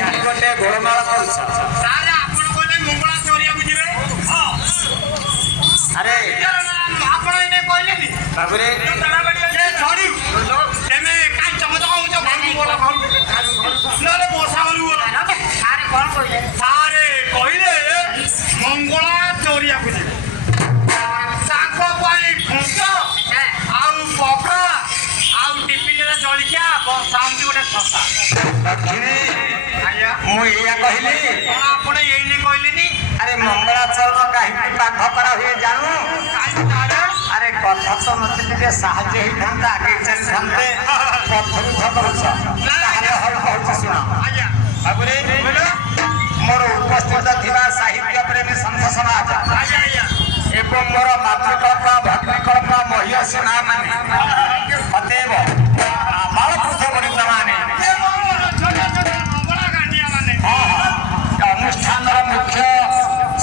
काहे गोटे गोलमाल करछ सारे आपण कोने मंगला चोरिया बुझिबे अरे आपण इने कहलेनी बाबूरे तड़ा बड़ी जे छोड़ी तेमे काई चमचा होछ भांगी बोला भांगी नरे मोसा गलु बोला सारे कोन कहले सारे कहले मंगला चोरिया बुझिबे साको पानी फुंक आउ पका आउ टिपिने जलिया बसाउंती गोटे छसा दक्षिणी आया मु एया कहिली कोन आपण एइने कहलेनी अरे मंगलाचरण काहे पाठ करा हुए जानू काई तारे अरे कथा तो मते टिके साहाय्य ही थांता आगे चल थांते पथरू खबरछ ताहले हल होछ सुना आया बाबूरे बोलो मोर उपस्थित थिबा साहित्य प्रेमी संघ समाज आया आया एवं मोर मातृकल्पा भक्तिकल्पा महिषी नाम माने अतएव बाल पुत्र परिक्रमाने अनुष्ठान मुख्य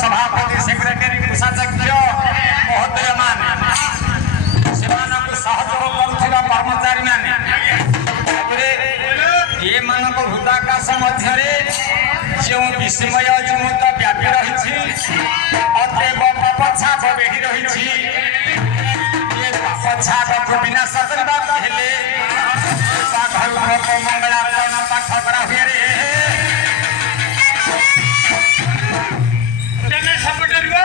सभापति सेक्रेटरी कोषाध्यक्ष महोदय माने सहयोग करुवा कर्मचारी माने ये मानक हृदाकाश मध्य जो विस्मय जिमुत व्यापी रही अतएव पापछाप बेढ़ी रही ये पापछाप को विनाश करने मंगलाचरण पाठ करा हुए रे तेमे सपटे रुआ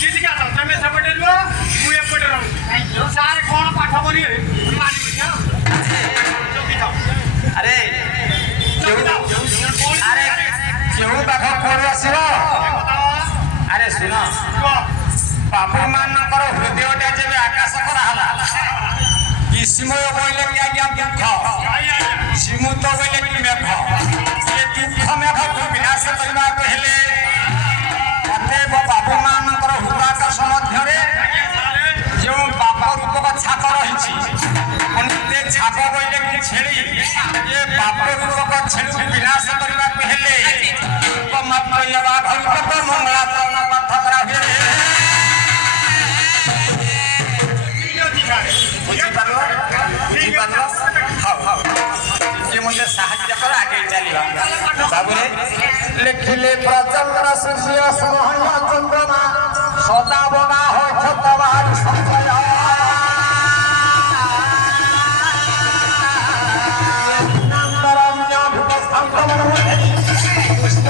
किसी का तो तेमे सपटे रुआ मु एपटे रहू सारे कोन पाठ करी मानी बुझा चौकी जाओ अरे अरे क्यों पाख कोन आसीबो अरे सुनो बाबू मानकर हृदयटा जेबे आकाश करा हला विस्मय बोले कि आज्ञा दुख सीमुत बोले कि मेघ ये दुख मेघ को विनाश करबा कहले अतएव बाबू मानकर हृदयाकाश मध्य जो बाप रूप छाप रही छाप बोले कि छेड़ी ये बाप रूप छेड़ी विनाश करबा कहले मात्र ये बाघ मंगलाचरण पाठ करा मुझे साहाय्य कर आगे चलिए बाबूरे लिखिले प्रचंड सूर्य समूह चंद्रमा सदा बना हो छतवार संजय नंदरम्य भूतस्थान कृष्ण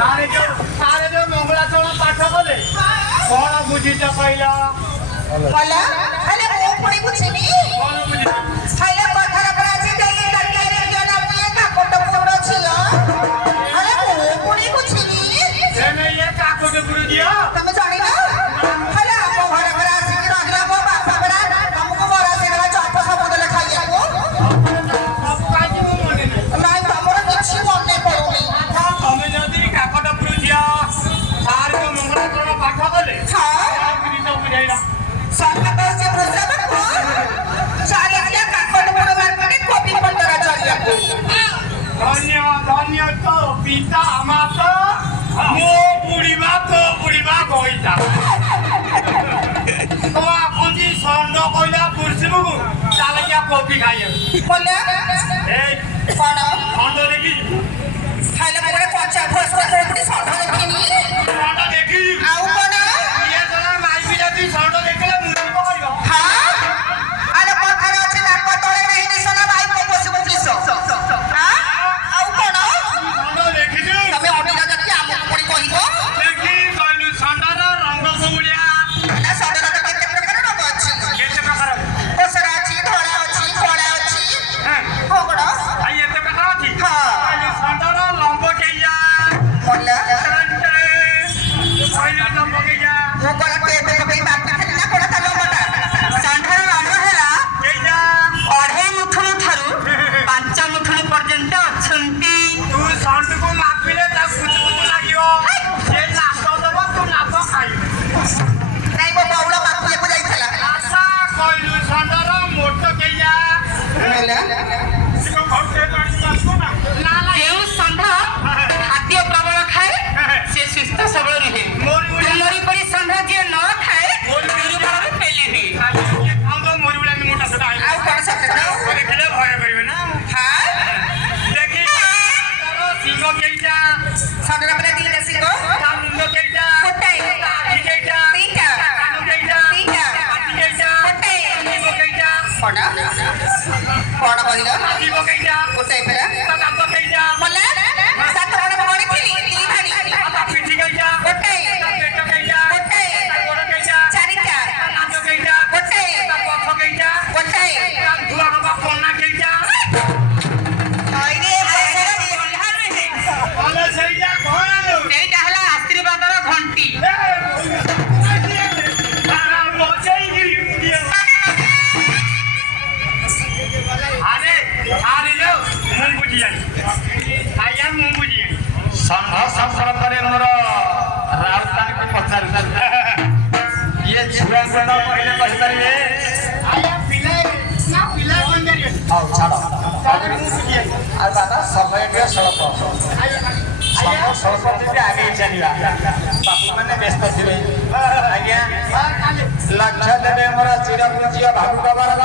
सारे जो मंगलाचरण पाठ कले कौन बुझीच कहला बोला अरे वो पुणी बुझिनी कौन बुझी खाइले पथर पर आछि देली तरकारी केना मुए का कोट कोट छियो अरे वो पुणी बुझिनी तेमे ये काको के गुरु दिया तमे जानि ना खाइले हम घर पर आछि कि रहला मो बापा बरा हमको बरा से गला चप सब बदले खाइया को अब काजी मु मने नाइ हमरो किछि मन नै पड़ुनी तमे जदी काकोटा गुरु दिया सारे जो मंगलाचरण पाठ कले हां बुझी तो बुझाइला सत्ता पर से प्रजापन को चाले के काकोट बड़ मार पड़े कॉपी पत्रा चलिया को धन्य धन्य तो पिता माता मो बुढ़ीबा कहिता तो आपन जी सन्ड कइला पुरसिबु चाले क्या कॉफी खाइए बोले ए कोन खंड देखी खाइले बड़े पचा फस फस सन्ड देखिनी सन्ड देखी आउ कोन ये जना माई भी जदी सन्ड देखले मुझे कहइयो हां अरे पत्थर अछि ना पतळे नहीं दिसना भाई को पसु किसो हां आउ कोन सन्ड देखी छु तमे ऑटो जा जति हमको पड़ी कहिबो देखी कहलु सन्डर रंग कोउलिया ना सन्ड त केते प्रकार रंग अछि केते प्रकार ओसरा अछि धोळा अछि कोळा अछि हां हो कोन କହିଲ ଜୀବ କେଇଟା ଗୋଟାଏ ପରା ତା ଦାନ୍ତ କେଇଟା ମଲା ସାତ ବଡ଼ ଗଣିଥିଲି ଦି ଭାଡ଼ି ତା ପିଠି କେଇଟା ଗୋଟାଏ ତା ପେଟ କେଇଟା ଗୋଟାଏ ତା ଗୋଡ଼ କେଇଟା ଚାରିଟା ତା ନାକ କେଇଟା ଗୋଟାଏ ତା ପଛ କେଇଟା ଗୋଟାଏ ତା ଧୁଆ ହବା କନା କେଇଟା ଆଇରେ ପଇସାର ବଲ୍ହାରେ ବୋଲେ ସେଇଟା କଣ ସେଇଟା ହେଲା ଆଶୀର୍ବାଦର ଘଣ୍ଟି ଆରେ ଆରେ ଲୋ ମୁଁ ବୁଝିଯାଇ ଆଜ୍ଞା ମୁଁ ବୁଝିଯାଇ ଷଣ୍ଢ ସମ୍ପର୍କରେ ମୋର ରାଉତାଙ୍କୁ ପଚାରୁଛି ଇଏ ଛୁଆଙ୍କୁ ନ କହିଲେ କହିପାରିବେ ଆଜ୍ଞା ପିଲା ନା ପିଲା କଣ କରିବେ ହଉ ଛାଡ଼ ତାହେଲେ ମୁଁ ବୁଝିଯାଇ ଆଉ ଦାଦା ସମୟ ଟିକେ ସ୍ୱଳ୍ପ ଆଜ୍ଞା ସମୟ ସ୍ୱଳ୍ପ ଟିକେ ଆଗେଇ ଚାଲିବା ବାବୁମାନେ ବ୍ୟସ୍ତ ଥିବେ ଆଜ୍ଞା କାଲି ଲକ୍ଷ୍ୟ ଦେବେ ମୋର ଚିରପୁଞ୍ଜୀୟ ଭାବୁକ ବର୍ଗ